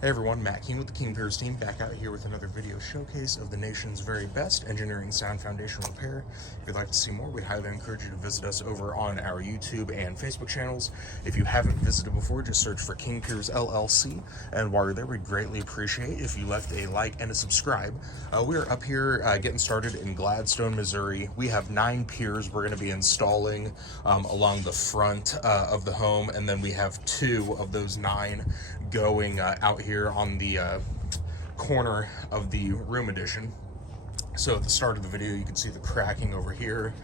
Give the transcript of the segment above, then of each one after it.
Hey everyone, Matt Keane with the King Piers team, back out here with another video showcase of the nation's very best engineering sound foundation repair. If you'd like to see more, we highly encourage you to visit us over on our YouTube and Facebook channels. If you haven't visited before, just search for King Piers LLC, and while you're there, we'd greatly appreciate if you left a like and a subscribe. We are up here getting started in Gladstone, Missouri. We have 9 piers we're going to be installing along the front of the home, and then we have 2 of those 9 going out here on the corner of the room addition. So at the start of the video, you can see the cracking over here.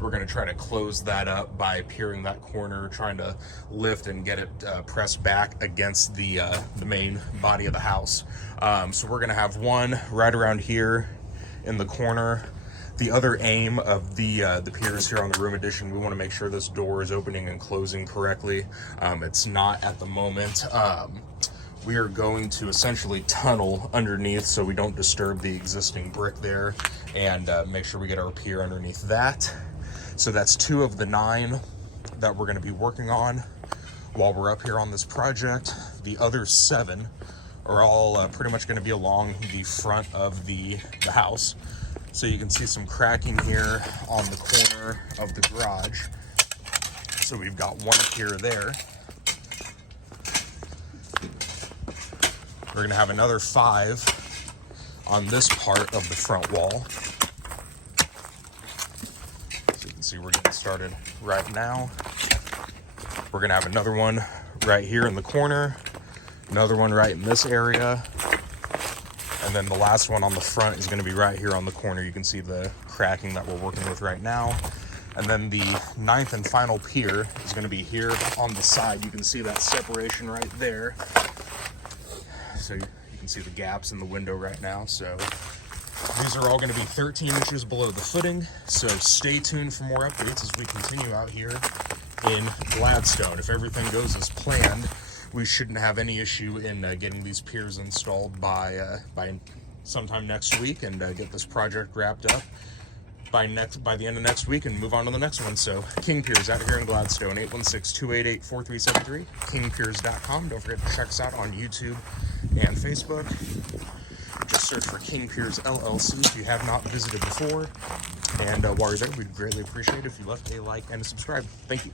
We're going to try to close that up by piering that corner, trying to lift and get it pressed back against the main body of the house. So we're going to have one right around here in the corner. The other aim of the piers here on the room addition, we want to make sure this door is opening and closing correctly. It's not at the moment. We are going to essentially tunnel underneath so we don't disturb the existing brick there, and make sure we get our pier underneath that. So that's 2 of the 9 that we're going to be working on while we're up here on this project. The other 7 are all pretty much going to be along the front of the house. So you can see some cracking here on the corner of the garage. So we've got 1 pier there. We're gonna have another 5 on this part of the front wall. So you can see we're getting started right now. We're gonna have another one right here in the corner, another one right in this area, and then the last one on the front is gonna be right here on the corner. You can see the cracking that we're working with right now. And then the 9th and final pier is gonna be here on the side. You can see that separation right there. So you can see the gaps in the window right now. So these are all going to be 13 inches below the footing. So stay tuned for more updates as we continue out here in Gladstone. If everything goes as planned, we shouldn't have any issue in getting these piers installed by sometime next week, and get this project wrapped up by the end of next week and move on to the next one. So King Piers out here in Gladstone, 816-288-4373, kingpiers.com. Don't forget to check us out on YouTube and Facebook. Just search for King Piers LLC if you have not visited before. And while you're there, we'd greatly appreciate it if you left a like and a subscribe. Thank you.